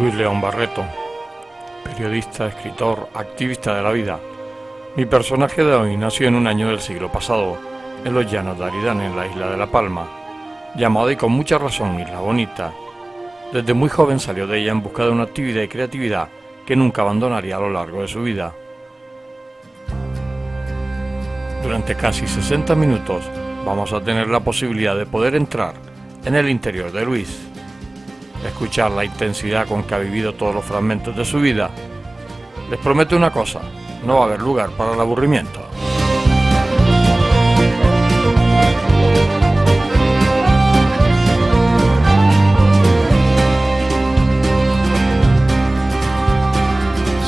Luis León Barreto, periodista, escritor, activista de la vida. Mi personaje de hoy nació en un año del siglo pasado, en los llanos de Aridane, en la isla de La Palma, llamada y con mucha razón Isla Bonita. Desde muy joven salió de ella en busca de una actividad y creatividad que nunca abandonaría a lo largo de su vida. Durante casi 60 minutos vamos a tener la posibilidad de poder entrar en el interior de Luis, escuchar la intensidad con que ha vivido todos los fragmentos de su vida. Les prometo una cosa, no va a haber lugar para el aburrimiento.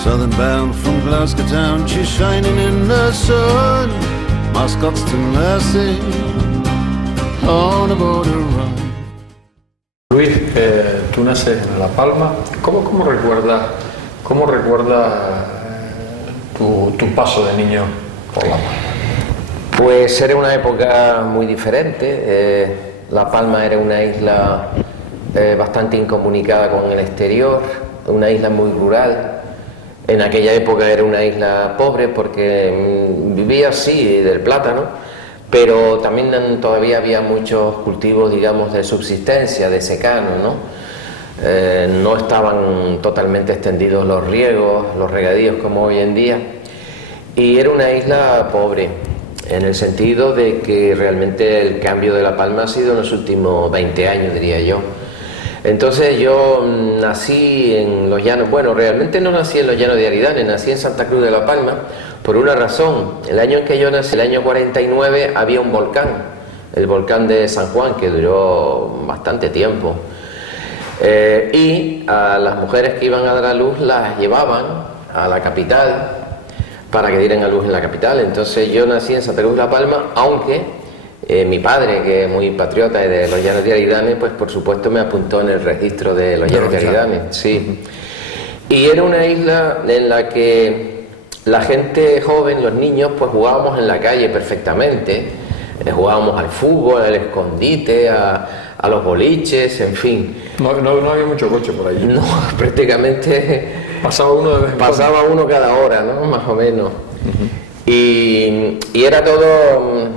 Southern bound from Glasgow town, she's shining in the sun. Mascots to Mercy, on a border run. Luis, tú naces en La Palma. ¿Cómo recuerdas tu paso de niño por La Palma? Pues era una época muy diferente. La Palma era una isla bastante incomunicada con el exterior, una isla muy rural. En aquella época era una isla pobre porque vivía así del plátano, pero también todavía había muchos cultivos, digamos, de subsistencia, de secano, ¿no? No estaban totalmente extendidos los riegos, los regadíos como hoy en día, y era una isla pobre, en el sentido de que realmente el cambio de La Palma ha sido en los últimos 20 años, diría yo. Entonces yo nací en los llanos, bueno, realmente no nací en los llanos de Aridane, nací en Santa Cruz de La Palma, por una razón. El año en que yo nací, el año 49, había un volcán, el volcán de San Juan, que duró bastante tiempo. Y a las mujeres que iban a dar a luz las llevaban a la capital para que dieran a luz en la capital. Entonces yo nací en Santa Cruz de La Palma, aunque mi padre, que es muy patriota de los llanos de Aridane, pues por supuesto me apuntó en el registro de los llanos de Aridane. Sí. Y era una isla en la que la gente joven, los niños, pues jugábamos en la calle perfectamente. Jugábamos al fútbol, al escondite, a los boliches, en fin. No había mucho coche por allí. No, prácticamente pasaba uno de vez en cuando. Pasaba uno cada hora, ¿no? Más o menos. Y era todo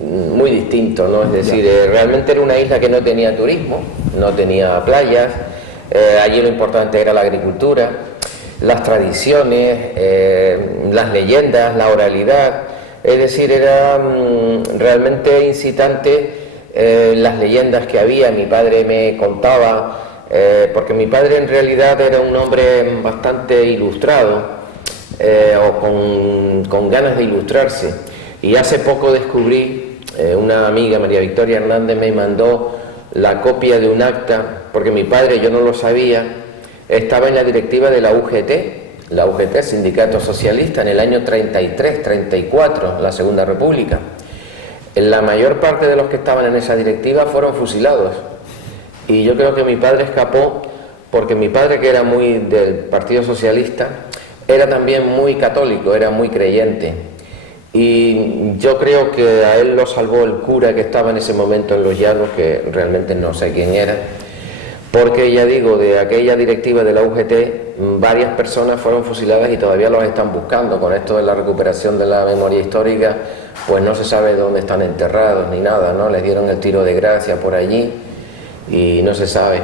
muy distinto, ¿no? Es decir, realmente era una isla que no tenía turismo, no tenía playas. Allí lo importante era la agricultura, las tradiciones, las leyendas, la oralidad. Es decir, era realmente incitante las leyendas que había. Mi padre me contaba, porque mi padre en realidad era un hombre bastante ilustrado, o con ganas de ilustrarse. Y hace poco descubrí, una amiga, María Victoria Hernández, me mandó la copia de un acta, porque mi padre, yo no lo sabía, estaba en la directiva de la UGT, Sindicato Socialista, en el año 33, 34, la Segunda República. La mayor parte de los que estaban en esa directiva fueron fusilados. Y yo creo que mi padre escapó porque mi padre, que era muy del Partido Socialista, era también muy católico, era muy creyente. Y yo creo que a él lo salvó el cura que estaba en ese momento en los llanos, que realmente no sé quién era, porque ya digo, de aquella directiva de la UGT, varias personas fueron fusiladas y todavía los están buscando. Con esto de la recuperación de la memoria histórica, pues no se sabe dónde están enterrados ni nada, ¿no? Les dieron el tiro de gracia por allí y no se sabe.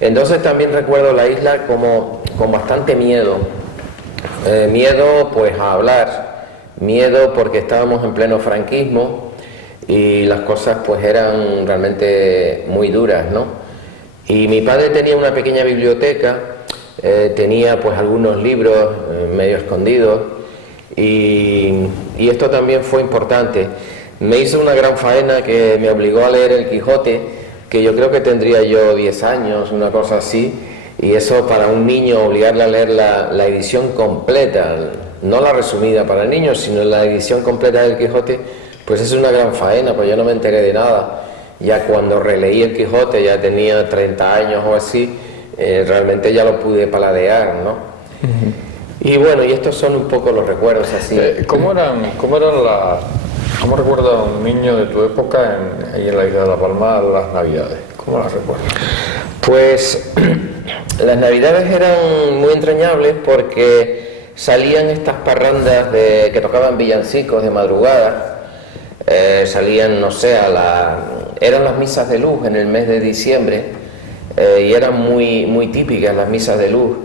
Entonces también recuerdo la isla como con bastante miedo, miedo pues a hablar, miedo porque estábamos en pleno franquismo y las cosas pues eran realmente muy duras, ¿no? Y mi padre tenía una pequeña biblioteca tenía pues algunos libros medio escondidos y esto también fue importante. Me hizo una gran faena que me obligó a leer El Quijote, que yo creo que tendría yo 10 años, una cosa así, y eso para un niño, obligarle a leer la edición completa, no la resumida para niños, sino la edición completa del Quijote, pues es una gran faena, pues yo no me enteré de nada. Ya cuando releí El Quijote, ya tenía 30 años o así, realmente ya lo pude paladear, ¿no? Y bueno, y estos son un poco los recuerdos así. ¿Cómo recuerda un niño de tu época ahí en la isla de La Palma las Navidades? ¿Cómo las recuerdas? Pues las Navidades eran muy entrañables porque salían estas parrandas que tocaban villancicos de madrugada, salían, no sé, eran las misas de luz en el mes de diciembre, y eran muy típicas las misas de luz.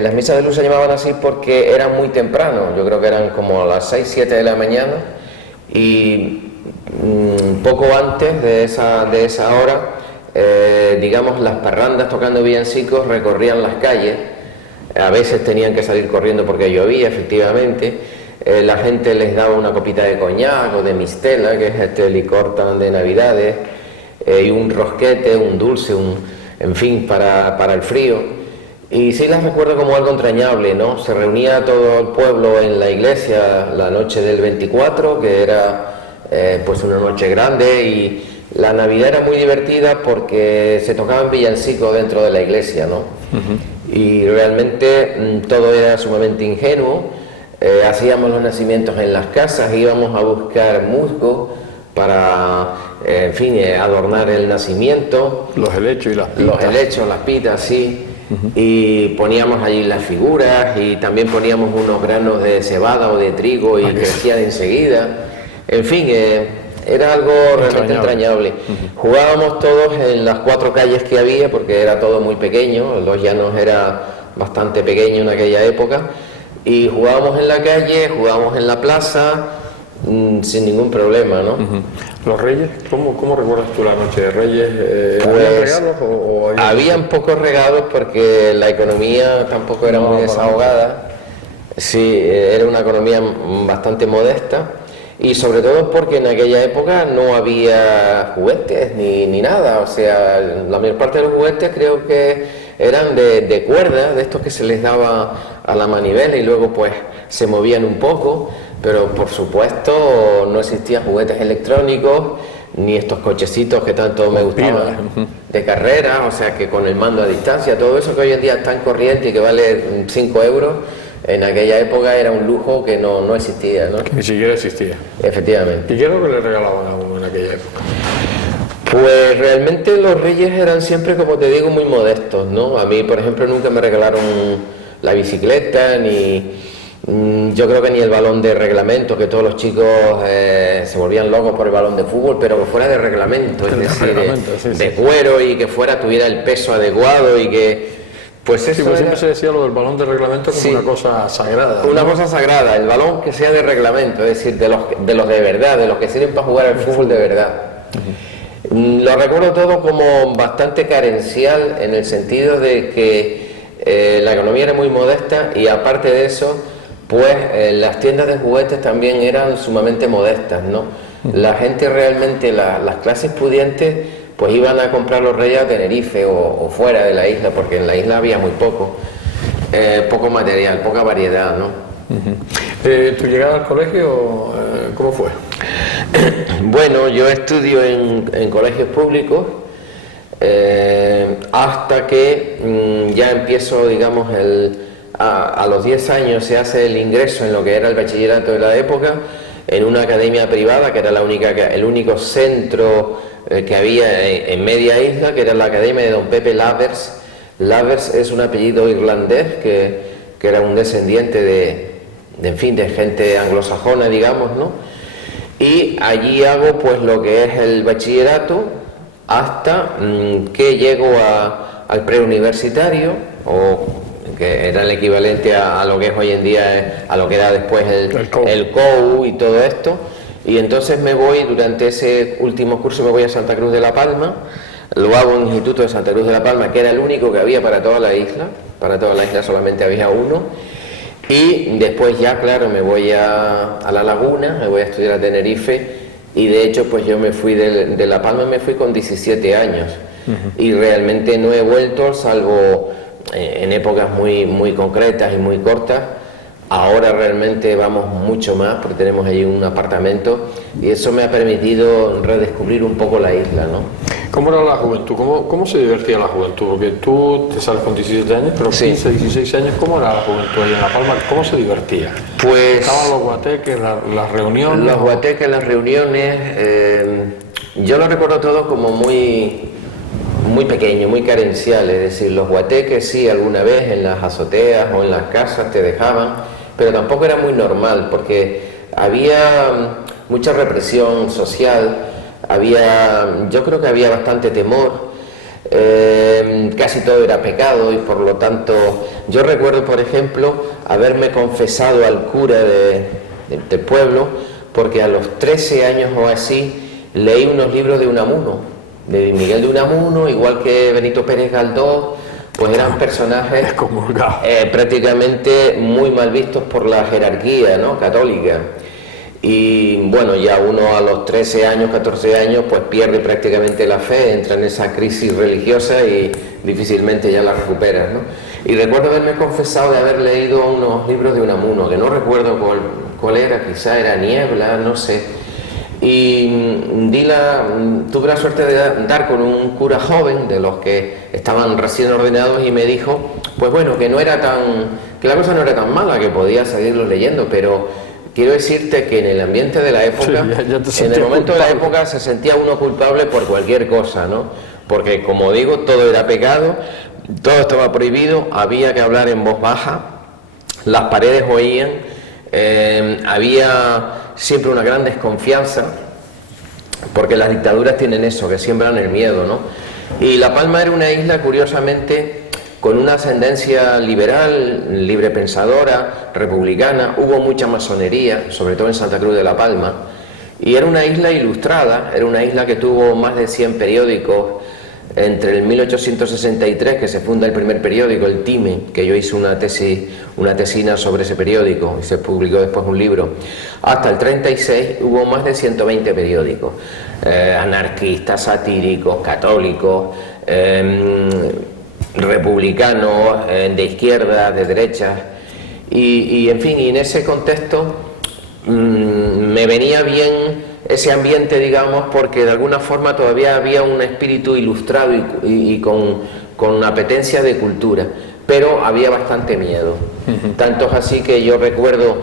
Las misas de luz se llamaban así porque eran muy temprano, yo creo que eran como a las 6, 7 de la mañana, y poco antes de esa hora, digamos, las parrandas tocando villancicos recorrían las calles. A veces tenían que salir corriendo porque llovía, efectivamente. La gente les daba una copita de coñac o de mistela, que es este licor tan de Navidades, y un rosquete, un dulce, en fin, para el frío. Y sí las recuerdo como algo entrañable, ¿no? Se reunía todo el pueblo en la iglesia la noche del 24, que era pues una noche grande, y la Navidad era muy divertida porque se tocaban villancicos dentro de la iglesia, ¿no? Y realmente todo era sumamente ingenuo. Hacíamos los nacimientos en las casas, íbamos a buscar musgo para, en fin, adornar el nacimiento. Los helechos y las pitas. Los helechos, las pitas, sí. Y poníamos allí las figuras y también poníamos unos granos de cebada o de trigo y crecían enseguida. En fin, era algo realmente entrañable. Jugábamos todos en las 4 calles que había porque era todo muy pequeño, Los Llanos era bastante pequeño en aquella época, y jugábamos en la calle, jugábamos en la plaza, sin ningún problema, ¿no? ¿Los Reyes? ¿Cómo recuerdas tú la noche de Reyes? ¿Habían regalos o habían pocos regalos porque la economía tampoco era muy desahogada? Sí, era una economía bastante modesta, y sobre todo porque en aquella época no había juguetes ni nada. O sea, la mayor parte de los juguetes creo que eran de cuerda, de estos que se les daba a la manivela y luego pues se movían un poco. Pero por supuesto no existían juguetes electrónicos, ni estos cochecitos que tanto me gustaban de carrera, o sea que con el mando a distancia, todo eso que hoy en día está en corriente y que vale 5 euros, en aquella época era un lujo que no existía, ¿no? Que ni siquiera existía. Efectivamente. ¿Y qué es lo que le regalaban a uno en aquella época? Pues realmente los Reyes eran siempre, como te digo, muy modestos, ¿no? A mí, por ejemplo, nunca me regalaron la bicicleta, yo creo que ni el balón de reglamento, que todos los chicos se volvían locos por el balón de fútbol, pero que fuera de reglamento, es decir, de cuero, y que tuviera el peso adecuado y que... Pues eso pues siempre se decía lo del balón de reglamento como una cosa sagrada. Una cosa sagrada, el balón que sea de reglamento, es decir, de los de verdad, de los que sirven para jugar al fútbol de verdad. Lo recuerdo todo como bastante carencial, en el sentido de que la economía era muy modesta, y aparte de eso, pues las tiendas de juguetes también eran sumamente modestas, ¿no? La gente realmente, las clases pudientes, pues iban a comprar los Reyes a Tenerife o fuera de la isla, porque en la isla había muy poco material, poca variedad, ¿no? ¿Tu llegada al colegio cómo fue? Bueno, yo estudio en colegios públicos hasta que ya empiezo, digamos, a los 10 años se hace el ingreso en lo que era el bachillerato de la época, en una academia privada que era el único centro que había en media isla, que era la academia de don Pepe Lavers. Lavers es un apellido irlandés que era un descendiente en fin, de gente anglosajona, digamos, ¿no? Y allí hago pues lo que es el bachillerato hasta que llego al preuniversitario, o que era el equivalente a lo que es hoy en día, a lo que era después el COU y todo esto. Y entonces me voy, durante ese último curso me voy a Santa Cruz de la Palma, lo hago en el Instituto de Santa Cruz de la Palma, que era el único que había para toda la isla solamente había uno. Y después ya, claro, me voy a La Laguna, me voy a estudiar a Tenerife, y de hecho pues yo me fui de La Palma, me fui con 17 años. Y realmente no he vuelto, salvo en épocas muy concretas y muy cortas. Ahora realmente vamos mucho más porque tenemos ahí un apartamento y eso me ha permitido redescubrir un poco la isla, ¿no? ¿Cómo era la juventud? ¿Cómo se divertía la juventud? Porque tú te sales con 17 años, pero sí. 15, 16 años, ¿cómo era la juventud ahí en La Palma? ¿Cómo se divertía? Pues... ¿Estaban los guateques, las reuniones? Los guateques, las reuniones, yo lo recuerdo todo como muy pequeño, muy carencial, es decir, los guateques sí, alguna vez en las azoteas o en las casas te dejaban, pero tampoco era muy normal porque había mucha represión social, yo creo que había bastante temor, casi todo era pecado y por lo tanto yo recuerdo, por ejemplo, haberme confesado al cura del pueblo porque a los 13 años o así leí unos libros de Unamuno, de Miguel de Unamuno, igual que Benito Pérez Galdós, pues eran personajes prácticamente muy mal vistos por la jerarquía, ¿no?, católica. Y bueno, ya uno a los 13 años, 14 años, pues pierde prácticamente la fe, entra en esa crisis religiosa y difícilmente ya la recuperas, ¿no? Y recuerdo haberme confesado de haber leído unos libros de Unamuno, que no recuerdo cuál era, quizá era Niebla, no sé. Y tuve la suerte de dar con un cura joven, de los que estaban recién ordenados, y me dijo, pues bueno, que la cosa no era tan mala, que podía seguirlos leyendo, pero quiero decirte que en el ambiente de la época, sí, en el momento de la época se sentía uno culpable por cualquier cosa, ¿no? Porque, como digo, todo era pecado, todo estaba prohibido, había que hablar en voz baja, las paredes oían, había siempre una gran desconfianza, porque las dictaduras tienen eso, que siembran el miedo, ¿no? Y La Palma era una isla, curiosamente, con una ascendencia liberal, librepensadora, republicana. Hubo mucha masonería, sobre todo en Santa Cruz de la Palma, y era una isla ilustrada, era una isla que tuvo más de 100 periódicos. Entre el 1863, que se funda el primer periódico, el Time, que yo hice una tesina sobre ese periódico y se publicó después un libro, hasta el 36 hubo más de 120 periódicos, anarquistas, satíricos, católicos, republicanos, de izquierda, de derecha, y en fin, y en ese contexto me venía bien ese ambiente, digamos, porque de alguna forma todavía había un espíritu ilustrado y con apetencia de cultura, pero había bastante miedo. Tanto es así que yo recuerdo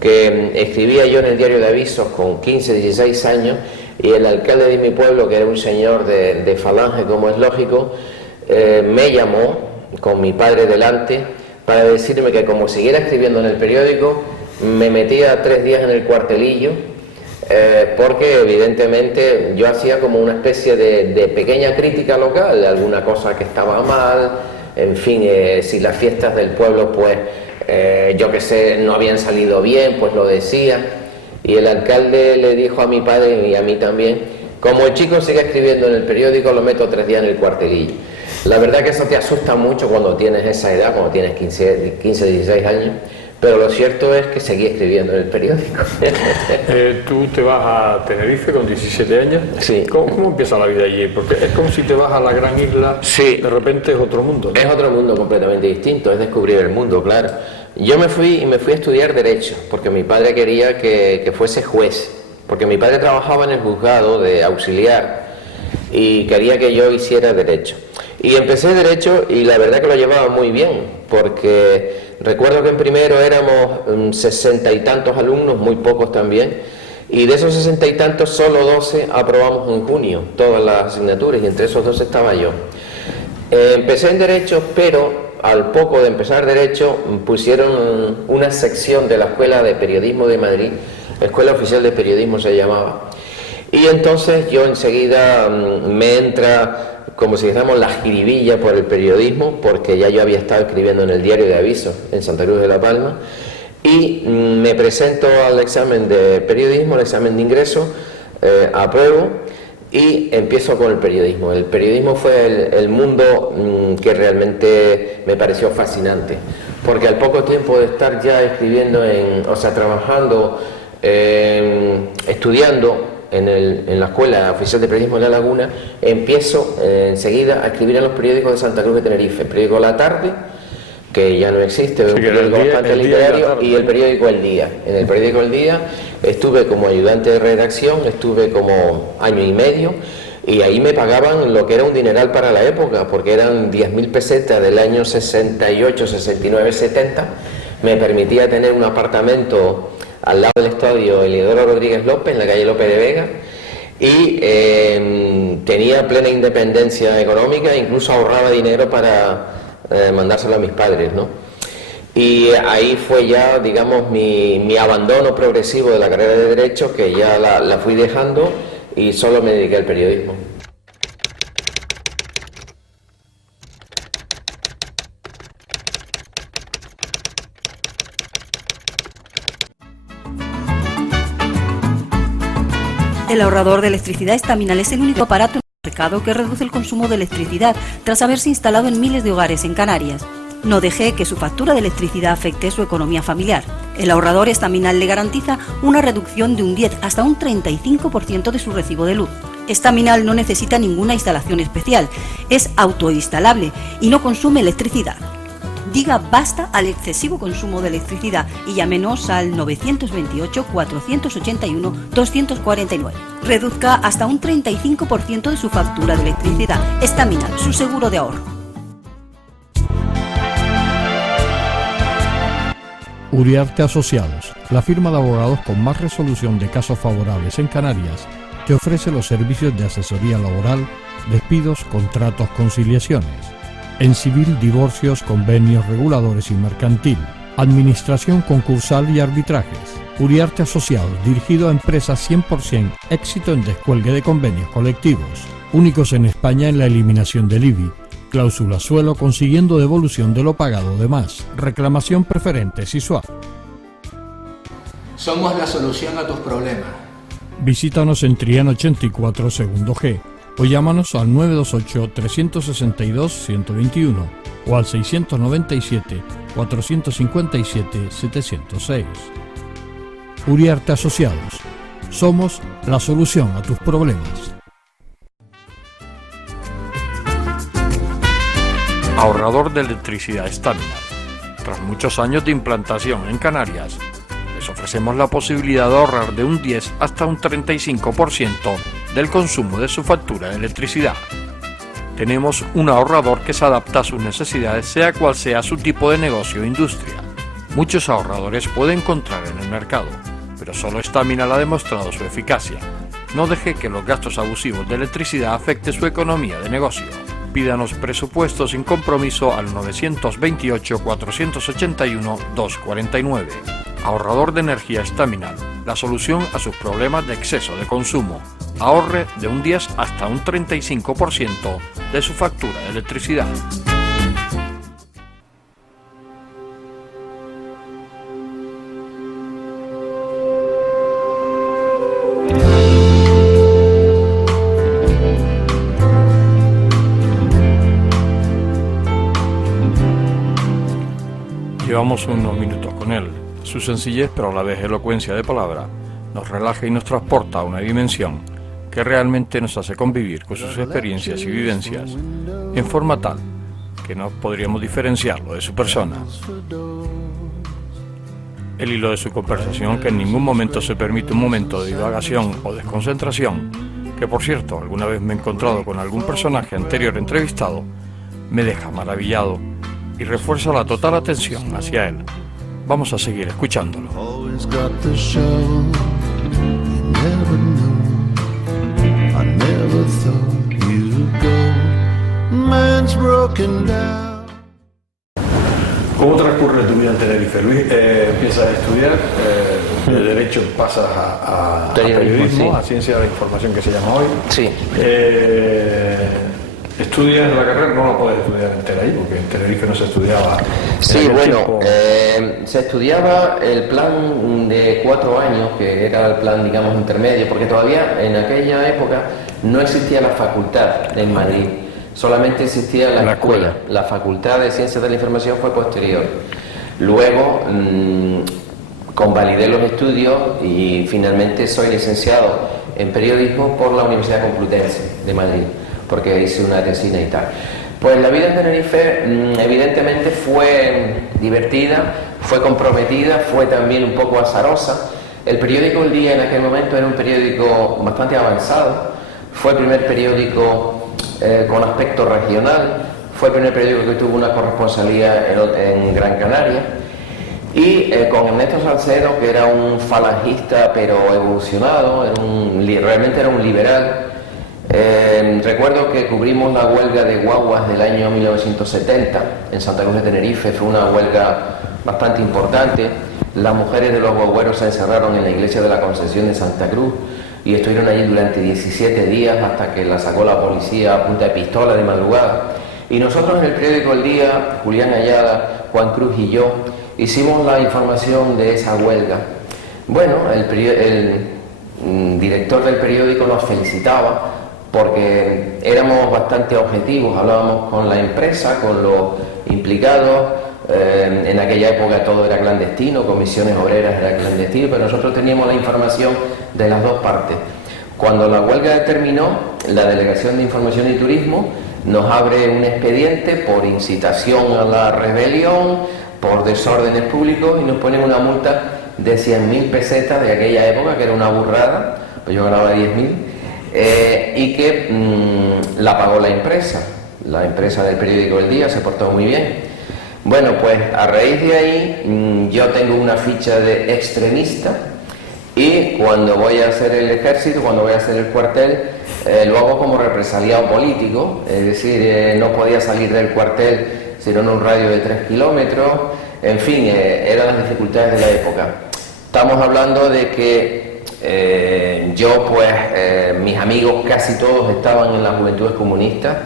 que escribía yo en el diario de avisos con 15, 16 años, y el alcalde de mi pueblo, que era un señor de Falange, como es lógico, me llamó con mi padre delante para decirme que como siguiera escribiendo en el periódico me metía 3 días en el cuartelillo, porque evidentemente yo hacía como una especie de pequeña crítica local, alguna cosa que estaba mal, en fin, si las fiestas del pueblo pues yo que sé, no habían salido bien, pues lo decía. Y el alcalde le dijo a mi padre y a mí también, como el chico sigue escribiendo en el periódico, lo meto 3 días en el cuartelillo. La verdad que eso te asusta mucho cuando tienes esa edad, cuando tienes 15, 16 años, pero lo cierto es que seguí escribiendo en el periódico. ¿Tú te vas a Tenerife con 17 años? Sí. ¿Cómo empieza la vida allí? Porque es como si te vas a la gran isla, sí. De repente es otro mundo, ¿no? Es otro mundo completamente distinto, es descubrir el mundo, claro. Yo me fui a estudiar Derecho, porque mi padre quería que fuese juez, porque mi padre trabajaba en el juzgado de auxiliar y quería que yo hiciera Derecho. Y empecé Derecho y la verdad que lo llevaba muy bien, porque recuerdo que en primero éramos 60 y tantos alumnos, muy pocos también, y de esos 60 y tantos solo 12 aprobamos en junio, todas las asignaturas, y entre esos 12 estaba yo. Empecé en Derecho, pero al poco de empezar Derecho pusieron una sección de la Escuela de Periodismo de Madrid, Escuela Oficial de Periodismo se llamaba, y entonces yo enseguida me entra, como si dijéramos, la jiribilla por el periodismo, porque ya yo había estado escribiendo en el diario de avisos en Santa Cruz de la Palma, y me presento al examen de periodismo, al examen de ingreso, apruebo, y empiezo con el periodismo. El periodismo fue el mundo que realmente me pareció fascinante, porque al poco tiempo de estar ya escribiendo, trabajando, estudiando en la Escuela Oficial de Periodismo de La Laguna, empiezo enseguida a escribir en los periódicos de Santa Cruz de Tenerife, el periódico La Tarde, que ya no existe, es un periódico bastante literario, y el periódico El Día. En el periódico El Día estuve como ayudante de redacción, estuve como año y medio, y ahí me pagaban lo que era un dineral para la época, porque eran 10.000 pesetas del año 68, 69, 70, me permitía tener un apartamento al lado del estadio Eliodoro Rodríguez López, en la calle López de Vega, y tenía plena independencia económica, incluso ahorraba dinero para mandárselo a mis padres, ¿no? Y ahí fue ya, digamos, mi abandono progresivo de la carrera de Derecho, que ya la fui dejando y solo me dediqué al periodismo. El ahorrador de electricidad Estaminal es el único aparato en el mercado que reduce el consumo de electricidad tras haberse instalado en miles de hogares en Canarias. No deje que su factura de electricidad afecte su economía familiar. El ahorrador Estaminal le garantiza una reducción de un 10 hasta un 35% de su recibo de luz. Estaminal no necesita ninguna instalación especial, es autoinstalable y no consume electricidad. Diga basta al excesivo consumo de electricidad y llámenos al 928-481-249. Reduzca hasta un 35% de su factura de electricidad. Estaminal, su seguro de ahorro. Uriarte Asociados, la firma de abogados con más resolución de casos favorables en Canarias, que ofrece los servicios de asesoría laboral, despidos, contratos, conciliaciones. En civil, divorcios, convenios, reguladores y mercantil, administración concursal y arbitrajes. Uriarte Asociados, dirigido a empresas 100% éxito en descuelgue de convenios colectivos, únicos en España en la eliminación del IBI, cláusula suelo consiguiendo devolución de lo pagado de más, reclamación preferente SISUA. Somos la solución a tus problemas. Visítanos en Triana 84 segundo G o llámanos al 928-362-121 o al 697-457-706. Uriarte Asociados. Somos la solución a tus problemas. Ahorrador de electricidad Estaminal. Tras muchos años de implantación en Canarias, les ofrecemos la posibilidad de ahorrar de un 10 hasta un 35% del consumo de su factura de electricidad. Tenemos un ahorrador que se adapta a sus necesidades, sea cual sea su tipo de negocio o industria. Muchos ahorradores puede encontrar en el mercado, pero solo Estaminal ha demostrado su eficacia. No deje que los gastos abusivos de electricidad afecten su economía de negocio. Pídanos presupuesto sin compromiso al 928-481-249. Ahorrador de energía Estaminal, la solución a sus problemas de exceso de consumo. Ahorre de un 10 hasta un 35% de su factura de electricidad. Llevamos unos minutos con él. Su sencillez, pero a la vez elocuencia de palabra, nos relaja y nos transporta a una dimensión que realmente nos hace convivir con sus experiencias y vivencias en forma tal que no podríamos diferenciarlo de su persona. El hilo de su conversación, que en ningún momento se permite un momento de divagación o desconcentración, que por cierto alguna vez me he encontrado con algún personaje anterior entrevistado, me deja maravillado y refuerza la total atención hacia él. Vamos a seguir escuchándolo. ¿Cómo transcurre tu vida en Tenerife, Luis? Empiezas a estudiar, de Derecho pasas a periodismo, sí. A Ciencia de la Información, que se llama hoy. Sí. ¿Estudias la carrera? No la puedes estudiar entera ahí, porque en Tenerife no se estudiaba. Sí, bueno, se estudiaba el plan de 4 años, que era el plan, digamos, intermedio, porque todavía en aquella época no existía la facultad en Madrid, solamente existía la escuela. La Facultad de Ciencias de la Información fue posterior. Luego convalidé los estudios y finalmente soy licenciado en periodismo por la Universidad Complutense de Madrid, porque hice una tesina y tal. Pues la vida en Tenerife evidentemente fue divertida, fue comprometida, fue también un poco azarosa. El periódico El Día en aquel momento era un periódico bastante avanzado, fue el primer periódico con aspecto regional, fue el primer periódico que tuvo una corresponsalía en Gran Canaria, y con Ernesto Salcedo, que era un falangista pero evolucionado, realmente era un liberal. Recuerdo que cubrimos la huelga de guaguas del año 1970 en Santa Cruz de Tenerife. Fue una huelga bastante importante. Las mujeres de los guagüeros se encerraron en la iglesia de la Concepción de Santa Cruz y estuvieron allí durante 17 días hasta que la sacó la policía a punta de pistola de madrugada. Y nosotros en el periódico El Día, Julián Ayala, Juan Cruz y yo, hicimos la información de esa huelga. Bueno, el director del periódico nos felicitaba porque éramos bastante objetivos, hablábamos con la empresa, con los implicados. En aquella época todo era clandestino, comisiones obreras era clandestino, pero nosotros teníamos la información de las dos partes. Cuando la huelga terminó, la Delegación de Información y Turismo nos abre un expediente por incitación a la rebelión, por desórdenes públicos, y nos ponen una multa de 100.000 pesetas de aquella época, que era una burrada, pues yo ganaba 10.000, y que la pagó la empresa del periódico El Día, se portó muy bien. Bueno, pues a raíz de ahí yo tengo una ficha de extremista, y cuando voy a hacer el ejército, cuando voy a hacer el cuartel, lo hago como represaliado político, es decir, no podía salir del cuartel sino en un radio de 3 kilómetros, en fin, eran las dificultades de la época. Estamos hablando de que mis amigos casi todos estaban en las Juventudes Comunistas.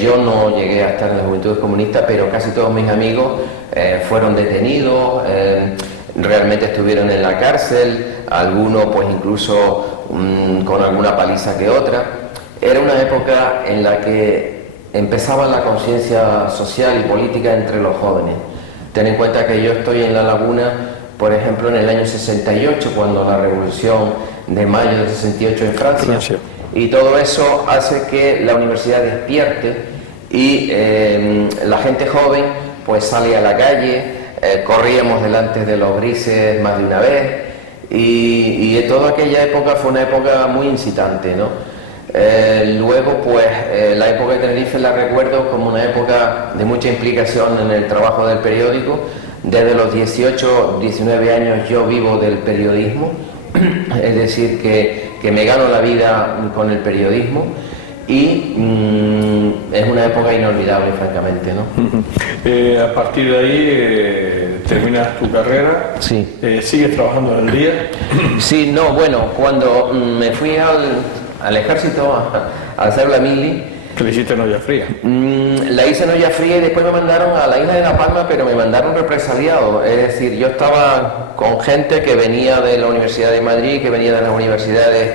Yo no llegué a estar en las Juventudes Comunistas, pero casi todos mis amigos fueron detenidos, realmente estuvieron en la cárcel, algunos pues incluso con alguna paliza que otra. Era una época en la que empezaba la conciencia social y política entre los jóvenes. Ten en cuenta que yo estoy en La Laguna, por ejemplo, en el año 68, cuando la Revolución de Mayo del 68 en Francia. Y todo eso hace que la universidad despierte y la gente joven pues sale a la calle, corríamos delante de los grises más de una vez, y toda aquella época fue una época muy incitante, ¿no? Luego pues la época de Tenerife la recuerdo como una época de mucha implicación en el trabajo del periódico. Desde los 18, 19 años yo vivo del periodismo, es decir que me gano la vida con el periodismo, y es una época inolvidable, francamente, ¿no? A partir de ahí terminas tu carrera. Sí. ¿Sigues trabajando en El Día? Sí, no, bueno, cuando me fui al ejército a hacer la mili. ¿Que le hiciste en olla fría? La hice en olla fría y después me mandaron a la isla de La Palma, pero me mandaron represaliado. Es decir, yo estaba con gente que venía de la Universidad de Madrid, que venía de las universidades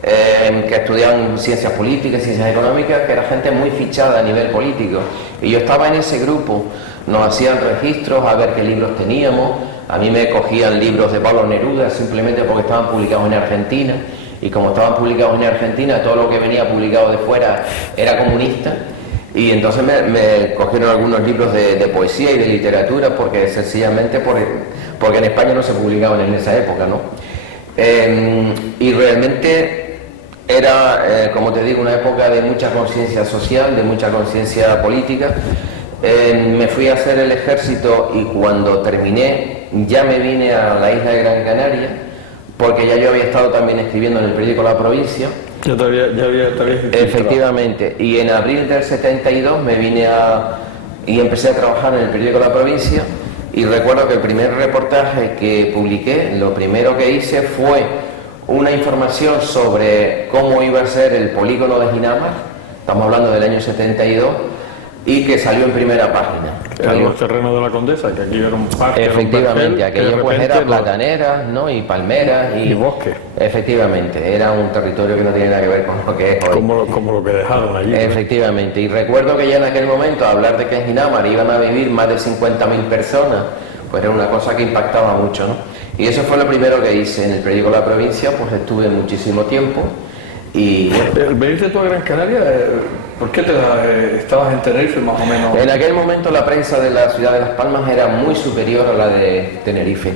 que estudiaban ciencias políticas, ciencias económicas, que era gente muy fichada a nivel político. Y yo estaba en ese grupo, nos hacían registros a ver qué libros teníamos. A mí me cogían libros de Pablo Neruda simplemente porque estaban publicados en Argentina. Y como estaban publicados en Argentina, todo lo que venía publicado de fuera era comunista, y entonces me cogieron algunos libros de poesía y de literatura, porque sencillamente porque en España no se publicaban en esa época, ¿no? Y realmente era, como te digo, una época de mucha conciencia social, de mucha conciencia política. Me fui a hacer el ejército y cuando terminé ya me vine a la isla de Gran Canaria, porque ya yo había estado también escribiendo en el periódico La Provincia. Ya te había Efectivamente, y en abril del 72 me vine y empecé a trabajar en el periódico La Provincia, y recuerdo que el primer reportaje que publiqué, lo primero que hice fue una información sobre cómo iba a ser el polígono de Ginamar. estamos hablando del año 72, y que salió en primera página. Eran los terrenos de la Condesa, que aquí era un parque. Efectivamente, aquello pues era plataneras, ¿no? Y palmeras y bosque. Efectivamente, era un territorio que no tiene nada que ver con lo que es hoy. Como lo que dejaron allí. Efectivamente, y recuerdo que ya en aquel momento, hablar de que en Ginamar iban a vivir más de 50.000 personas, pues era una cosa que impactaba mucho, ¿no? Y eso fue lo primero que hice en el periódico La Provincia, pues estuve muchísimo tiempo. Y bueno, ¿veniste tú a Gran Canaria? ¿Por qué estabas en Tenerife más o menos? En aquel momento la prensa de la ciudad de Las Palmas era muy superior a la de Tenerife.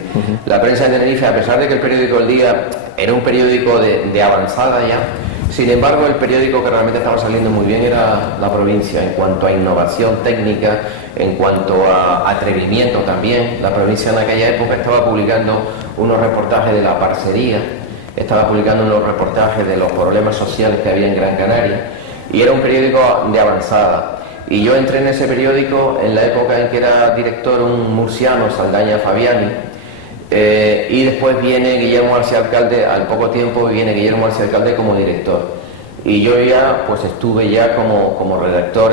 La prensa de Tenerife, a pesar de que el periódico El Día era un periódico de avanzada ya, sin embargo el periódico que realmente estaba saliendo muy bien era La Provincia, en cuanto a innovación técnica, en cuanto a atrevimiento también. La Provincia en aquella época estaba publicando unos reportajes de la parcería, estaba publicando unos reportajes de los problemas sociales que había en Gran Canaria, y era un periódico de avanzada. Y yo entré en ese periódico en la época en que era director un murciano, Saldaña Fabiani, y después viene Guillermo García Alcalde, al poco tiempo viene Guillermo García Alcalde como director. Y yo ya pues estuve ya como redactor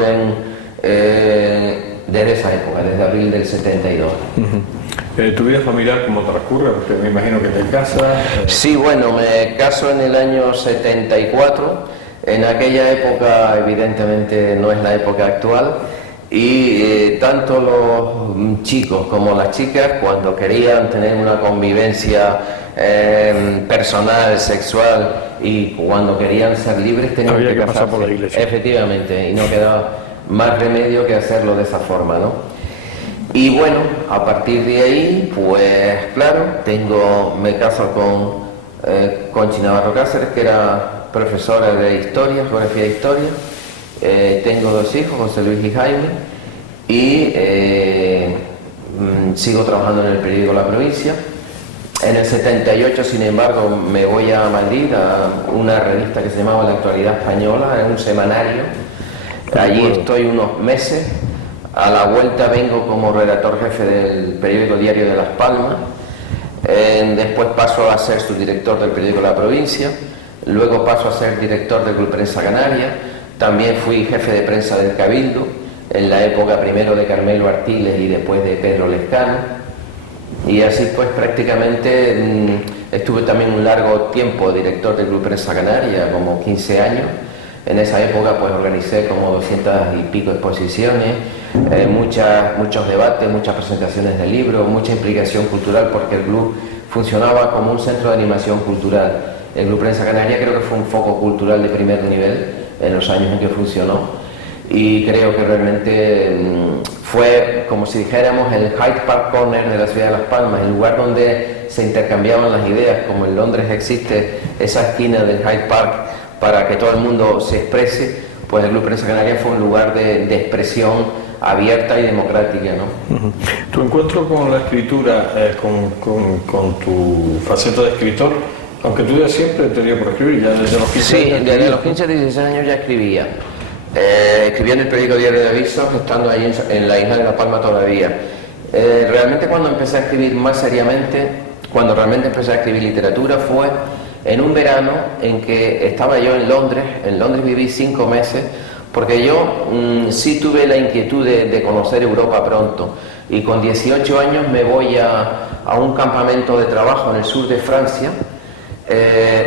desde esa época, desde abril del 72. ¿Tu vida familiar cómo transcurre? Porque me imagino que te casas. Sí, bueno, me caso en el año 74. En aquella época, evidentemente, no es la época actual, y tanto los chicos como las chicas, cuando querían tener una convivencia personal, sexual, y cuando querían ser libres, tenían que casarse. Pasar por la iglesia. Efectivamente, y no quedaba más remedio que hacerlo de esa forma, ¿no? Y bueno, a partir de ahí, pues claro, me caso con Conchi Navarro Cáceres, que era profesora de historia, geografía e historia. Tengo dos hijos, José Luis y Jaime, y sigo trabajando en el periódico La Provincia. En el 78, sin embargo, me voy a Madrid a una revista que se llamaba La Actualidad Española, es un semanario. Allí estoy unos meses. A la vuelta vengo como redactor jefe del periódico Diario de Las Palmas. Después paso a ser subdirector del periódico La Provincia. Luego paso a ser director del Club Prensa Canaria. También fui jefe de prensa del Cabildo, en la época primero de Carmelo Artiles y después de Pedro Lescano. Y así pues prácticamente estuve también un largo tiempo director del Club Prensa Canaria, como 15 años. En esa época pues organicé como 200 y pico exposiciones, muchos debates, muchas presentaciones de libros, mucha implicación cultural, porque el club funcionaba como un centro de animación cultural. El Club Prensa Canaria creo que fue un foco cultural de primer nivel en los años en que funcionó, y creo que realmente fue, como si dijéramos, el Hyde Park Corner de la ciudad de Las Palmas, el lugar donde se intercambiaban las ideas, como en Londres existe esa esquina del Hyde Park para que todo el mundo se exprese. Pues el Club Prensa Canaria fue un lugar de expresión abierta y democrática, ¿no? Tu encuentro con la escritura, con tu faceta de escritor, aunque tú ya siempre te dio por escribir, ya desde los 15 años. Sí, desde los 15 a 16 años ya escribía. Escribía en el periódico Diario de Avisos, estando ahí en la isla de La Palma todavía. Realmente cuando empecé a escribir más seriamente, cuando realmente empecé a escribir literatura, fue en un verano en que estaba yo en Londres. En Londres viví 5 meses, porque yo sí tuve la inquietud de conocer Europa pronto, y con 18 años me voy a un campamento de trabajo en el sur de Francia,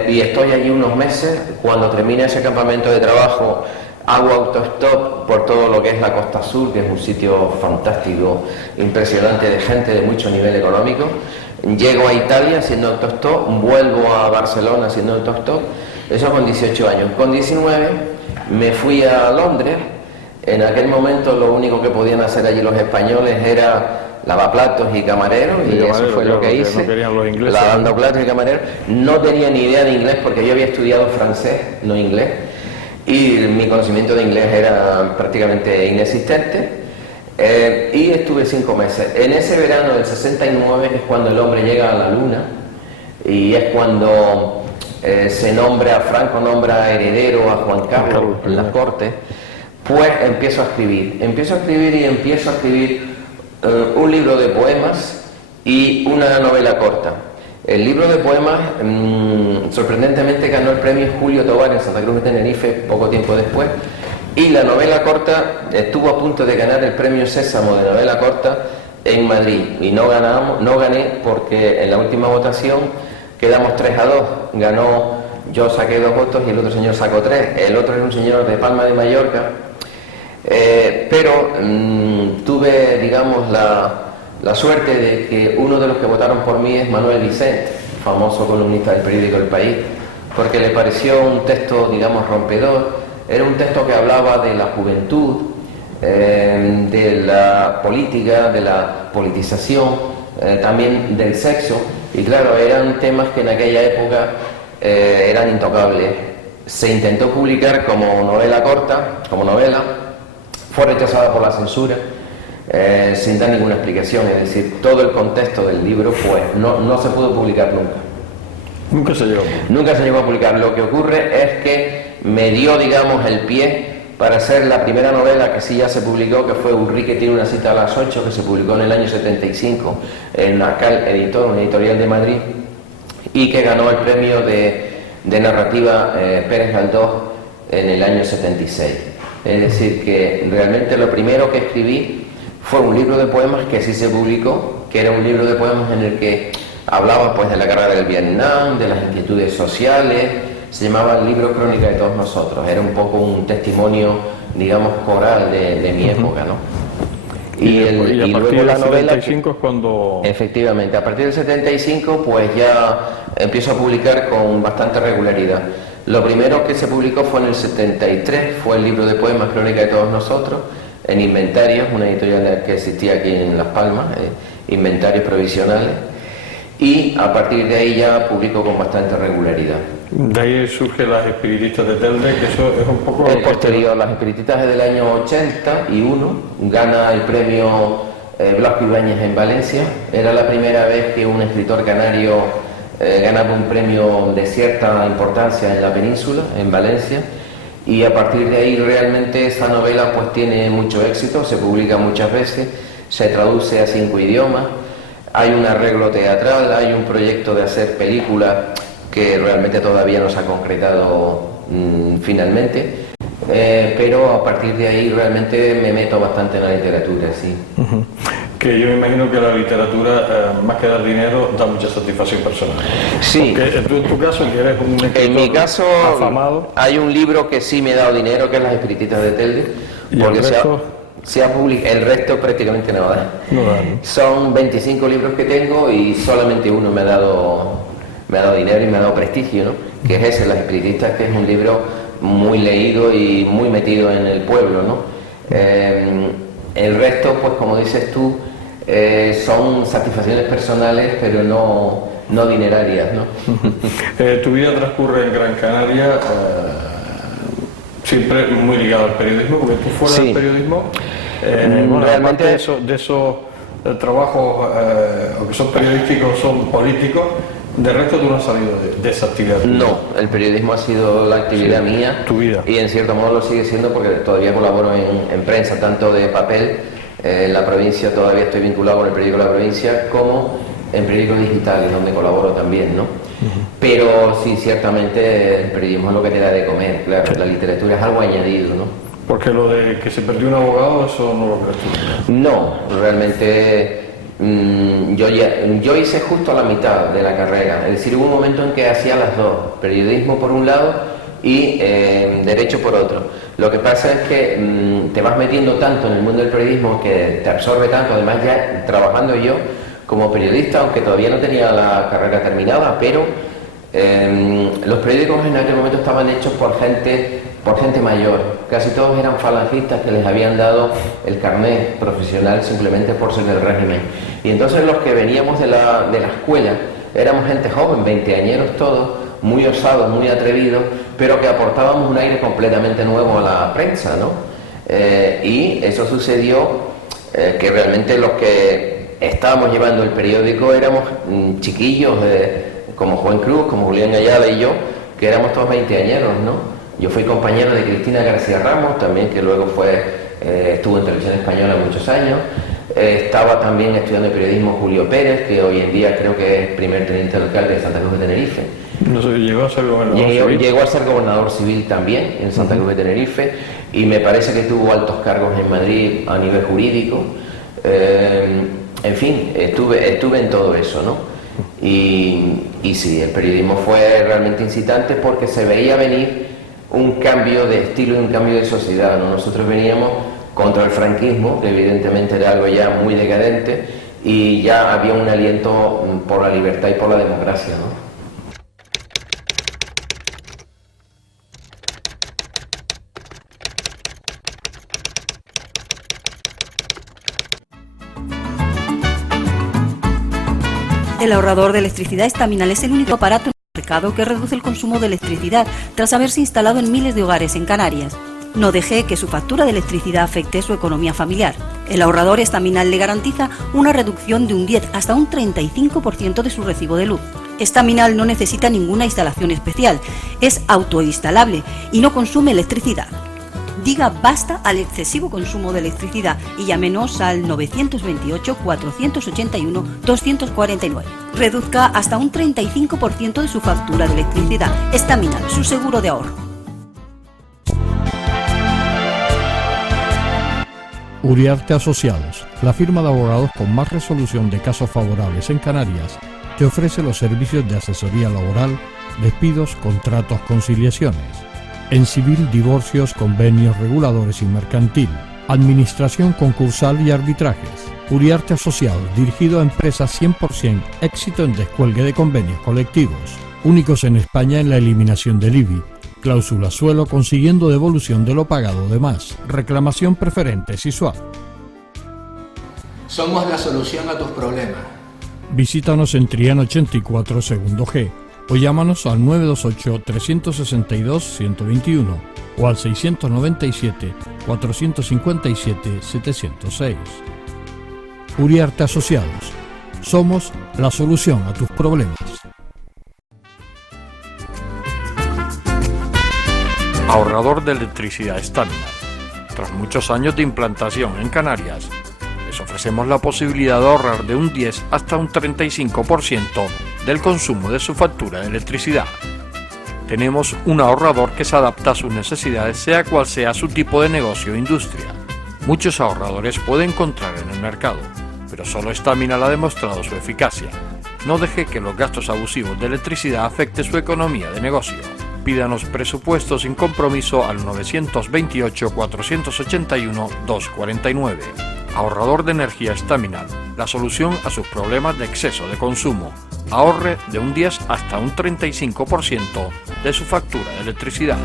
y estoy allí unos meses. Cuando termina ese campamento de trabajo hago autostop por todo lo que es la Costa Sur, que es un sitio fantástico, impresionante, de gente de mucho nivel económico. Llego a Italia haciendo autostop, vuelvo a Barcelona haciendo autostop, eso con 18 años. Con 19 me fui a Londres. En aquel momento lo único que podían hacer allí los españoles era lavaplatos y camareros, y eso fue lo que hice, no querían los ingleses, lavando platos y camareros. No tenía ni idea de inglés, porque yo había estudiado francés, no inglés, y mi conocimiento de inglés era prácticamente inexistente. Y estuve 5 meses. En ese verano del 69 es cuando el hombre llega a la luna, y es cuando Franco nombra heredero a Juan Carlos en las Cortes. Pues empiezo a escribir un libro de poemas y una novela corta. El libro de poemas sorprendentemente ganó el premio Julio Tobar en Santa Cruz de Tenerife poco tiempo después, Y la novela corta estuvo a punto de ganar el premio Sésamo de novela corta en Madrid y no gané porque en la última votación quedamos 3-2. Yo saqué 2 votos y el otro señor sacó 3. El otro era un señor de Palma de Mallorca, pero tuve, digamos, la suerte de que uno de los que votaron por mí es Manuel Vicente, famoso columnista del periódico El País, porque le pareció un texto, digamos, rompedor. Era un texto que hablaba de la juventud, de la política, de la politización, también del sexo, y claro, eran temas que en aquella época eran intocables. Se intentó publicar como novela corta, como novela, fue rechazada por la censura, sin dar ninguna explicación, es decir, todo el contexto del libro no se pudo publicar nunca. Nunca se llegó. Nunca se llegó a publicar. Lo que ocurre es que me dio, digamos, el pie para hacer la primera novela que sí ya se publicó, que fue Ulrique tiene una cita a las 8, que se publicó en el año 75 en Acal Editor, una editorial de Madrid, y que ganó el premio de narrativa Pérez Galdós en el año 76. Es decir, que realmente lo primero que escribí fue un libro de poemas que sí se publicó, que era un libro de poemas en el que hablaba pues de la guerra del Vietnam, de las inquietudes sociales. Se llamaba el libro Crónica de todos nosotros, era un poco un testimonio, digamos, coral de mi época, ¿no? Y a partir luego la del novela 75 es cuando... Efectivamente, a partir del 75 pues ya empiezo a publicar con bastante regularidad. Lo primero que se publicó fue en el 73, fue el libro de poemas Crónica de todos nosotros, en Inventarios, una editorial que existía aquí en Las Palmas, Inventarios Provisionales, y a partir de ahí ya publico con bastante regularidad. De ahí surge Las Espiritistas de Telde, que eso es un poco... Es posterior, Las Espiritistas es del año 81, gana el premio Blasco Ibáñez en Valencia. Era la primera vez que un escritor canario ganaba un premio de cierta importancia en la península, en Valencia, y a partir de ahí realmente esa novela pues tiene mucho éxito, se publica muchas veces, se traduce a 5 idiomas, hay un arreglo teatral, hay un proyecto de hacer película que realmente todavía no se ha concretado finalmente, pero a partir de ahí realmente me meto bastante en la literatura, sí. Que yo me imagino que la literatura, más que dar dinero, da mucha satisfacción personal. Sí. Porque tú, en tu caso, que eres un escritor en mi caso, afamado. hay un libro que sí me ha dado dinero, que es Las Espiritistas de Telde, ¿Y porque el resto? se ha publicado, el resto prácticamente no da. No da, ¿no? Son 25 libros que tengo y solamente uno me ha dado dinero y me ha dado prestigio, ¿no? Que es ese, Las Espiritistas, que es un libro muy leído y muy metido en el pueblo, ¿no? El resto, pues como dices tú, son satisfacciones personales, pero no dinerarias, ¿no? Tu vida transcurre en Gran Canaria, siempre muy ligado al periodismo, porque tú fuera Sí. del periodismo, Realmente de esos trabajos o que son periodísticos, son políticos, de resto tú no has salido de esa actividad. No, el periodismo ha sido la actividad mía. Tu vida. Y en cierto modo lo sigue siendo porque todavía colaboro en prensa, tanto de papel, en la provincia todavía estoy vinculado con el periódico La Provincia, como en periódicos digitales, donde colaboro también, ¿no? Pero sí, ciertamente el periodismo es lo que te da de comer, claro, la literatura es algo añadido, ¿no? Porque lo de que se perdió un abogado, eso no lo crees tú. No, realmente yo hice justo la mitad de la carrera, es decir, hubo un momento en que hacía las dos, periodismo por un lado y derecho por otro. Lo que pasa es que te vas metiendo tanto en el mundo del periodismo que te absorbe tanto, además ya trabajando yo como periodista, aunque todavía no tenía la carrera terminada, pero los periódicos en aquel momento estaban hechos por gente mayor, casi todos eran falangistas que les habían dado el carnet profesional simplemente por ser del régimen. Y entonces los que veníamos de la escuela éramos gente joven, 20añeros todos, muy osados, muy atrevidos, pero que aportábamos un aire completamente nuevo a la prensa, ¿no? Y eso sucedió que realmente los que estábamos llevando el periódico éramos chiquillos, como Juan Cruz, como Julián Ayala y yo, que éramos todos 20añeros, ¿no? Yo fui compañero de Cristina García Ramos, también, que luego estuvo en Televisión Española muchos años. Estaba también estudiando periodismo Julio Pérez, que hoy en día creo que es primer teniente de alcalde de Santa Cruz de Tenerife. No sé, llegó a ser gobernador civil. Llegó a ser gobernador civil también en Santa Cruz de Tenerife, y me parece que tuvo altos cargos en Madrid a nivel jurídico. En fin, estuve en todo eso, ¿no? Y sí, el periodismo fue realmente incitante porque se veía venir un cambio de estilo y un cambio de sociedad, ¿no? Nosotros veníamos contra el franquismo, que evidentemente era algo ya muy decadente, y ya había un aliento por la libertad y por la democracia, ¿no? El ahorrador de electricidad Estaminal es el único aparato en el mercado que reduce el consumo de electricidad tras haberse instalado en miles de hogares en Canarias. No deje que su factura de electricidad afecte su economía familiar. El ahorrador Estaminal le garantiza una reducción de un 10 hasta un 35% de su recibo de luz. Estaminal no necesita ninguna instalación especial, es autoinstalable y no consume electricidad. Diga basta al excesivo consumo de electricidad y llámenos al 928-481-249. Reduzca hasta un 35% de su factura de electricidad. Estaminal, su seguro de ahorro. Uriarte Asociados, la firma de abogados con más resolución de casos favorables en Canarias, te ofrece los servicios de asesoría laboral, despidos, contratos, conciliaciones. En civil, divorcios, convenios, reguladores y mercantil, administración concursal y arbitrajes. Uriarte Asociados, dirigido a empresas 100% éxito en descuelgue de convenios colectivos. Únicos en España en la eliminación del IBI. Cláusula suelo consiguiendo devolución de lo pagado de más. Reclamación preferente SISUAP. Somos la solución a tus problemas. Visítanos en Triana 84 segundo G. O llámanos al 928-362-121 o al 697-457-706. Uriarte Asociados. Somos la solución a tus problemas. Ahorrador de electricidad Estaminal. Tras muchos años de implantación en Canarias, les ofrecemos la posibilidad de ahorrar de un 10 hasta un 35% del consumo de su factura de electricidad. Tenemos un ahorrador que se adapta a sus necesidades, sea cual sea su tipo de negocio o industria. Muchos ahorradores puede encontrar en el mercado, pero solo Estaminal ha demostrado su eficacia. No deje que los gastos abusivos de electricidad afecte su economía de negocio. Pídanos presupuesto sin compromiso al 928-481-249. Ahorrador de energía Estaminal, la solución a sus problemas de exceso de consumo. Ahorre de un 10 hasta un 35% de su factura de electricidad.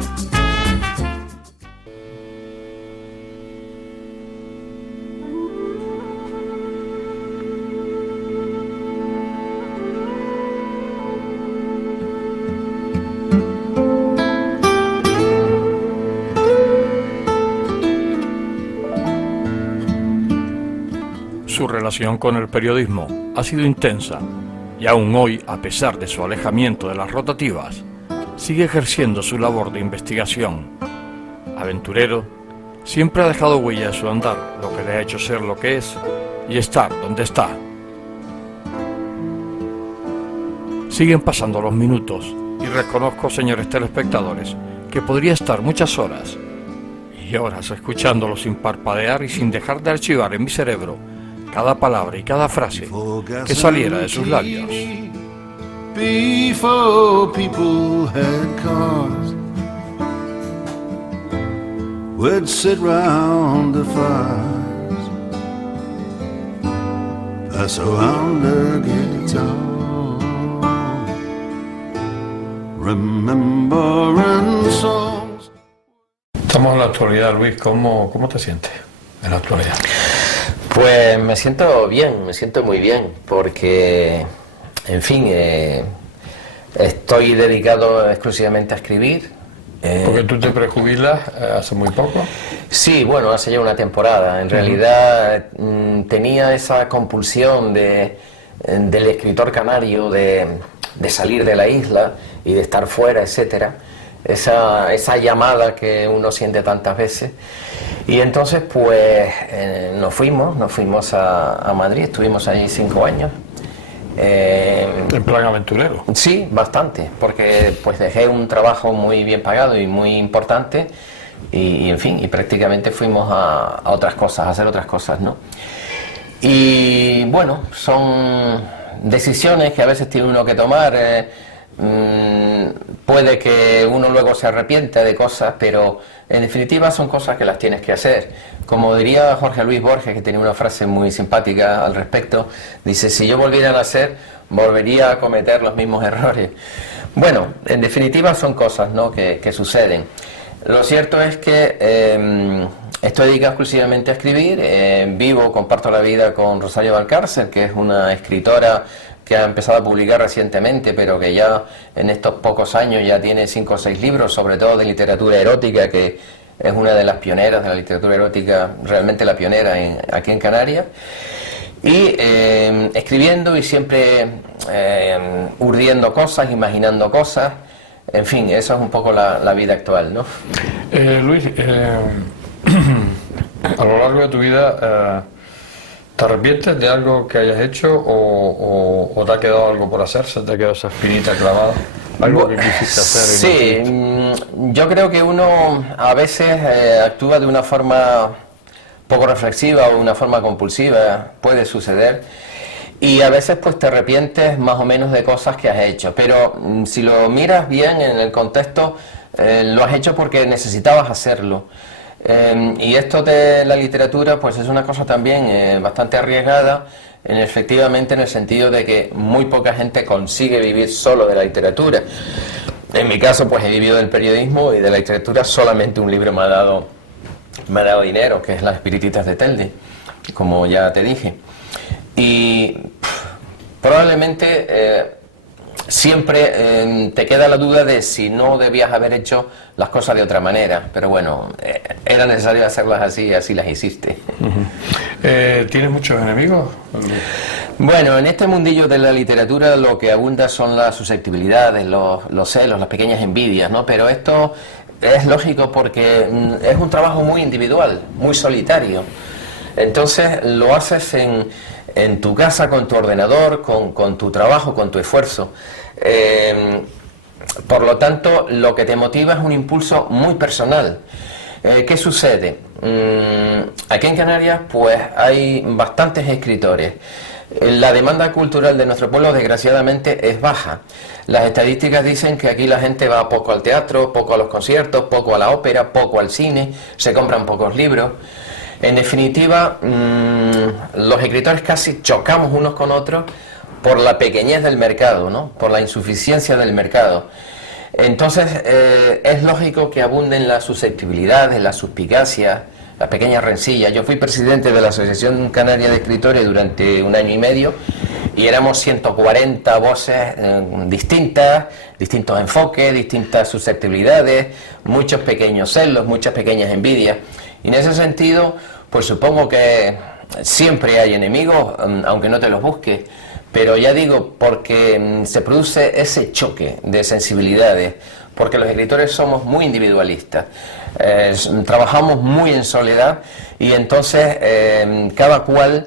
Su relación con el periodismo ha sido intensa y aún hoy, a pesar de su alejamiento de las rotativas, sigue ejerciendo su labor de investigación. Aventurero, siempre ha dejado huella de su andar, lo que le ha hecho ser lo que es y estar donde está. Siguen pasando los minutos y reconozco, señores telespectadores, que podría estar muchas horas y horas escuchándolo sin parpadear y sin dejar de archivar en mi cerebro cada palabra y cada frase que saliera de sus labios. Before people had cars, we'd sit round the fires, pass around the guitar, remembering songs. Estamos en la actualidad, Luis. ¿Cómo te sientes en la actualidad? Pues me siento bien, me siento muy bien, porque, en fin, estoy dedicado exclusivamente a escribir. Porque tú te prejubilas hace muy poco. Sí, bueno, hace ya una temporada. En realidad tenía esa compulsión del escritor canario de salir de la isla y de estar fuera, etcétera. Esa llamada que uno siente tantas veces. Y entonces pues nos fuimos a Madrid, estuvimos allí 5 años. En plan aventurero. Sí, bastante, porque pues dejé un trabajo muy bien pagado y muy importante y en fin, y prácticamente fuimos a otras cosas, a hacer otras cosas, ¿no? Y bueno, son decisiones que a veces tiene uno que tomar. Puede que uno luego se arrepienta de cosas, pero en definitiva son cosas que las tienes que hacer. Como diría Jorge Luis Borges, que tenía una frase muy simpática al respecto, dice: si yo volviera a nacer, volvería a cometer los mismos errores. Bueno, en definitiva son cosas, ¿no?, que suceden. Lo cierto es que estoy dedicado exclusivamente a escribir. Vivo, comparto la vida con Rosario Valcárcel, que es una escritora que ha empezado a publicar recientemente, pero que ya en estos pocos años ya tiene 5 o 6 libros, sobre todo de literatura erótica, que es una de las pioneras de la literatura erótica, realmente la pionera aquí en Canarias. Y escribiendo y siempre urdiendo cosas, imaginando cosas. En fin, eso es un poco la vida actual, ¿no? Luis, a lo largo de tu vida, ¿te arrepientes de algo que hayas hecho o te ha quedado algo por hacer? ¿Se te ha quedado esa espinita clavada? ¿Algo que quisiste hacer? Sí, yo creo que uno a veces actúa de una forma poco reflexiva o de una forma compulsiva, puede suceder. Y a veces pues te arrepientes más o menos de cosas que has hecho, pero si lo miras bien en el contexto, lo has hecho porque necesitabas hacerlo. Y esto de la literatura pues es una cosa también bastante arriesgada, efectivamente, en el sentido de que muy poca gente consigue vivir solo de la literatura. En mi caso pues he vivido del periodismo y de la literatura. Solamente un libro me ha dado dinero, que es Las Espirititas de Telde, como ya te dije. Y probablemente siempre te queda la duda de si no debías haber hecho las cosas de otra manera, pero bueno, era necesario hacerlas así y así las hiciste. ¿Tienes muchos enemigos? Bueno, en este mundillo de la literatura lo que abunda son las susceptibilidades, los celos, las pequeñas envidias, ¿no? Pero esto es lógico porque es un trabajo muy individual, muy solitario. Entonces lo haces en tu casa, con tu ordenador, con tu trabajo, con tu esfuerzo. Por lo tanto, lo que te motiva es un impulso muy personal. ¿Qué sucede? Aquí en Canarias pues hay bastantes escritores. La demanda cultural de nuestro pueblo desgraciadamente es baja. Las estadísticas dicen que aquí la gente va poco al teatro, poco a los conciertos, poco a la ópera, poco al cine, se compran pocos libros. En definitiva, los escritores casi chocamos unos con otros por la pequeñez del mercado, ¿no?, por la insuficiencia del mercado. Entonces, es lógico que abunden las susceptibilidades, las suspicacias, las pequeñas rencillas. Yo fui presidente de la Asociación Canaria de Escritores durante 1 año y medio y éramos 140 voces distintas, distintos enfoques, distintas susceptibilidades, muchos pequeños celos, muchas pequeñas envidias. Y en ese sentido, pues supongo que siempre hay enemigos, aunque no te los busques, pero ya digo, porque se produce ese choque de sensibilidades, porque los escritores somos muy individualistas, trabajamos muy en soledad y entonces cada cual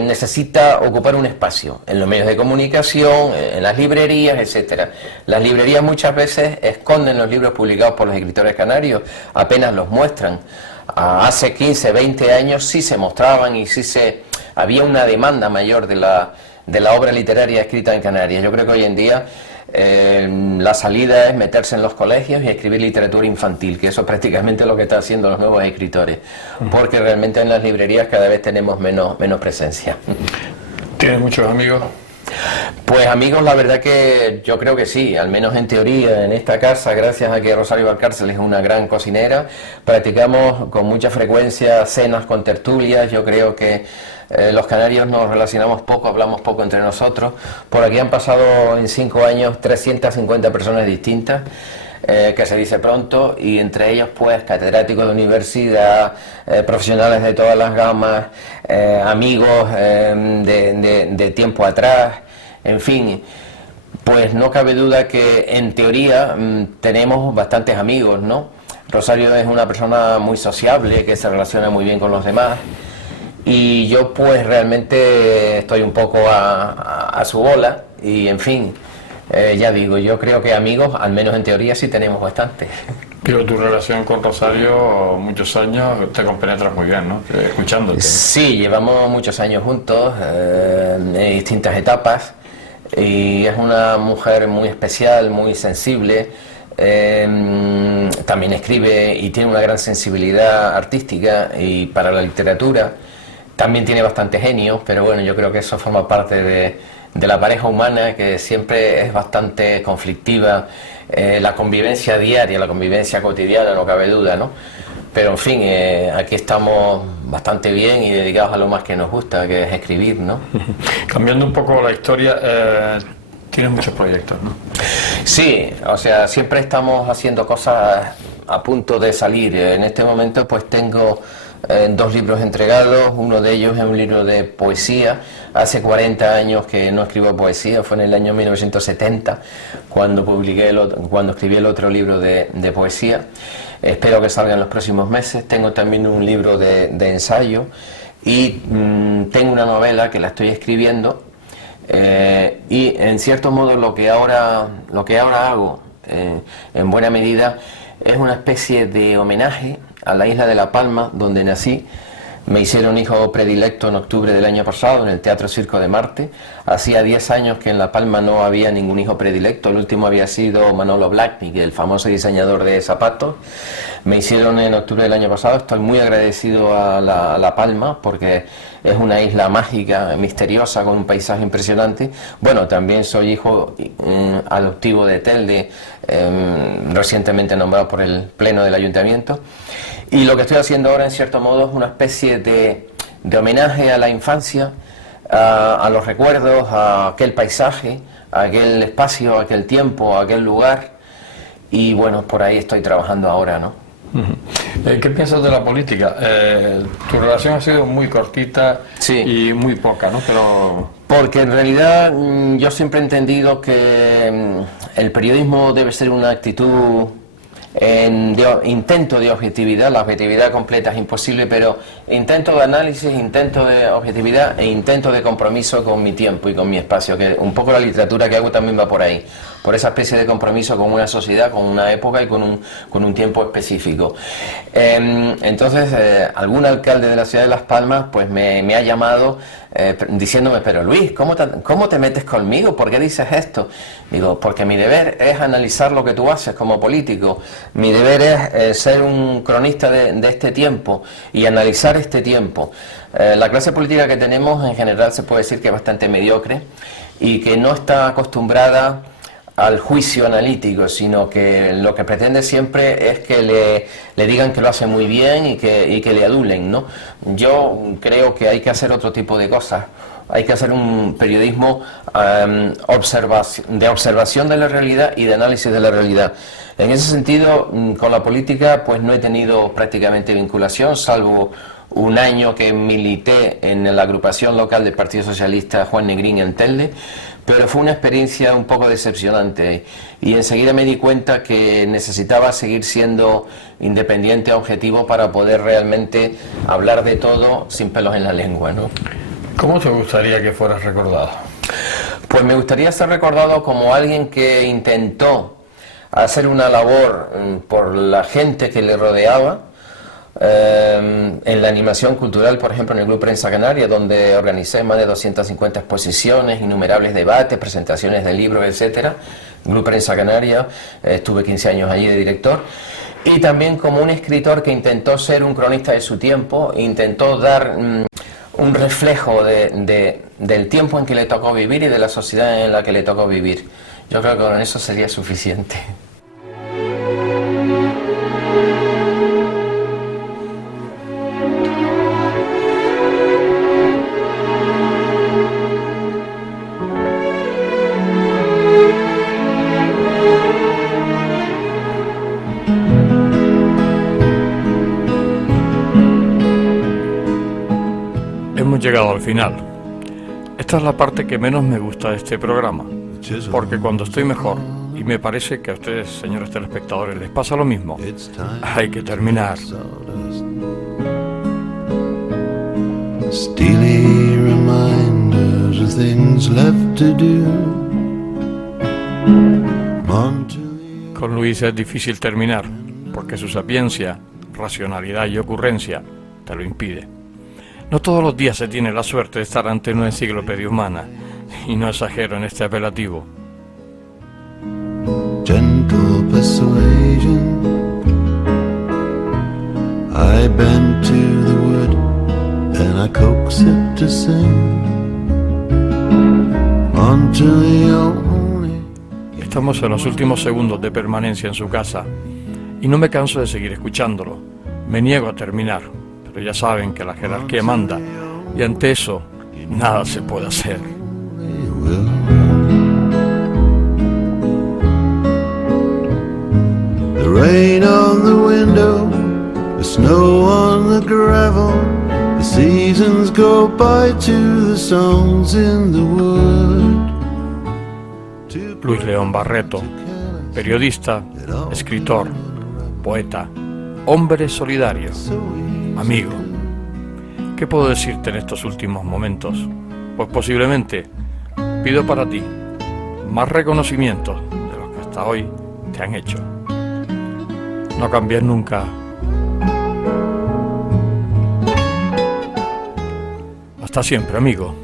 necesita ocupar un espacio en los medios de comunicación, en las librerías, etcétera. Las librerías muchas veces esconden los libros publicados por los escritores canarios, apenas los muestran. Hace 15, 20 años sí se mostraban y había una demanda mayor de la obra literaria escrita en Canarias. Yo creo que hoy en día la salida es meterse en los colegios y escribir literatura infantil, que eso es prácticamente lo que están haciendo los nuevos escritores, porque realmente en las librerías cada vez tenemos menos presencia. ¿Tienes muchos amigos? Pues amigos, la verdad que yo creo que sí, al menos en teoría. En esta casa, gracias a que Rosario Valcárcel es una gran cocinera, practicamos con mucha frecuencia cenas con tertulias. Yo creo que los canarios nos relacionamos poco, hablamos poco entre nosotros. Por aquí han pasado en 5 años 350 personas distintas, que se dice pronto, y entre ellos pues catedráticos de universidad, profesionales de todas las gamas, amigos de tiempo atrás, en fin. Pues no cabe duda que en teoría tenemos bastantes amigos, ¿no? Rosario es una persona muy sociable, que se relaciona muy bien con los demás, y yo pues realmente estoy un poco a su bola, y en fin, ya digo, yo creo que amigos, al menos en teoría, sí tenemos bastante. Pero tu relación con Rosario, muchos años, te compenetras muy bien, ¿no? Escuchándote. Sí, llevamos muchos años juntos, en distintas etapas, y es una mujer muy especial, muy sensible, también escribe y tiene una gran sensibilidad artística y para la literatura, también tiene bastante genio, pero bueno, yo creo que eso forma parte de la pareja humana, que siempre es bastante conflictiva, la convivencia diaria, la convivencia cotidiana, no cabe duda, ¿no? Pero en fin, aquí estamos bastante bien y dedicados a lo más que nos gusta, que es escribir, ¿no? Cambiando un poco la historia, tienes muchos proyectos, ¿no? Sí, o sea, siempre estamos haciendo cosas a punto de salir. En este momento pues tengo 2 libros entregados, uno de ellos es un libro de poesía. Hace 40 años que no escribo poesía, fue en el año 1970 cuando escribí el otro libro de poesía. Espero que salga en los próximos meses. Tengo también un libro de ensayo y tengo una novela que la estoy escribiendo, y en cierto modo lo que ahora hago en buena medida es una especie de homenaje a la isla de La Palma, donde nací. Me hicieron hijo predilecto en octubre del año pasado en el Teatro Circo de Marte. Hacía 10 años que en La Palma no había ningún hijo predilecto. El último había sido Manolo Blahnik, el famoso diseñador de zapatos. Me hicieron en octubre del año pasado. Estoy muy agradecido a La Palma porque es una isla mágica, misteriosa, con un paisaje impresionante. Bueno, también soy hijo adoptivo de Telde, recientemente nombrado por el Pleno del Ayuntamiento. Y lo que estoy haciendo ahora, en cierto modo, es una especie de homenaje a la infancia, a los recuerdos, a aquel paisaje, a aquel espacio, a aquel tiempo, a aquel lugar. Y bueno, por ahí estoy trabajando ahora, ¿no? ¿Qué piensas de la política? Tu relación ha sido muy cortita, sí, y muy poca, ¿no? Porque en realidad yo siempre he entendido que el periodismo debe ser una actitud intento de objetividad. La objetividad completa es imposible, pero intento de análisis, intento de objetividad e intento de compromiso con mi tiempo y con mi espacio, que un poco la literatura que hago también va por ahí, por esa especie de compromiso con una sociedad, con una época y con un tiempo específico. Entonces algún alcalde de la ciudad de Las Palmas pues me ha llamado diciéndome: pero Luis, ¿cómo te metes conmigo? ¿Por qué dices esto? Digo, porque mi deber es analizar lo que tú haces como político. Mi deber es ser un cronista de este tiempo y analizar este tiempo. La clase política que tenemos en general se puede decir que es bastante mediocre y que no está acostumbrada al juicio analítico, sino que lo que pretende siempre es que le digan que lo hace muy bien y que le adulen, ¿no? Yo creo que hay que hacer otro tipo de cosas. Hay que hacer un periodismo de observación de la realidad y de análisis de la realidad. En ese sentido, con la política pues no he tenido prácticamente vinculación, salvo un año que milité en la agrupación local del Partido Socialista Juan Negrín en Telde, pero fue una experiencia un poco decepcionante y enseguida me di cuenta que necesitaba seguir siendo independiente, objetivo, para poder realmente hablar de todo sin pelos en la lengua, ¿no? ¿Cómo te gustaría que fueras recordado? Pues me gustaría ser recordado como alguien que intentó hacer una labor por la gente que le rodeaba, en la animación cultural, por ejemplo en el Club Prensa Canaria, donde organicé más de 250 exposiciones, innumerables debates, presentaciones de libros, etcétera. Club Prensa Canaria, estuve 15 años allí de director. Y también como un escritor que intentó ser un cronista de su tiempo, intentó dar un reflejo del tiempo en que le tocó vivir y de la sociedad en la que le tocó vivir. Yo creo que con eso sería suficiente. Hemos llegado al final. Esta es la parte que menos me gusta de este programa, porque cuando estoy mejor Y me parece que a ustedes, señores telespectadores, les pasa lo mismo. It's time Hay que terminar. sawdust. Steely reminders of things left to do. Montelier. Con Luis es difícil terminar, porque su sapiencia, racionalidad y ocurrencia te lo impide. No todos los días se tiene la suerte de estar ante una enciclopedia humana, y no exagero en este apelativo. Gentle persuasion. I bend to the wood and I coax it to sing until the only. Estamos en los últimos segundos de permanencia en su casa, y no me canso de seguir escuchándolo. Me niego a terminar, pero ya saben que la jerarquía manda, y ante eso nada se puede hacer. The rain on the window, the snow on the gravel, the seasons go by to the songs in the wood. Luis León Barreto, periodista, escritor, poeta, hombre solidario, amigo. ¿Qué puedo decirte en estos últimos momentos? Pues posiblemente pido para ti más reconocimientos de los que hasta hoy te han hecho. No cambies nunca. Hasta siempre, amigo.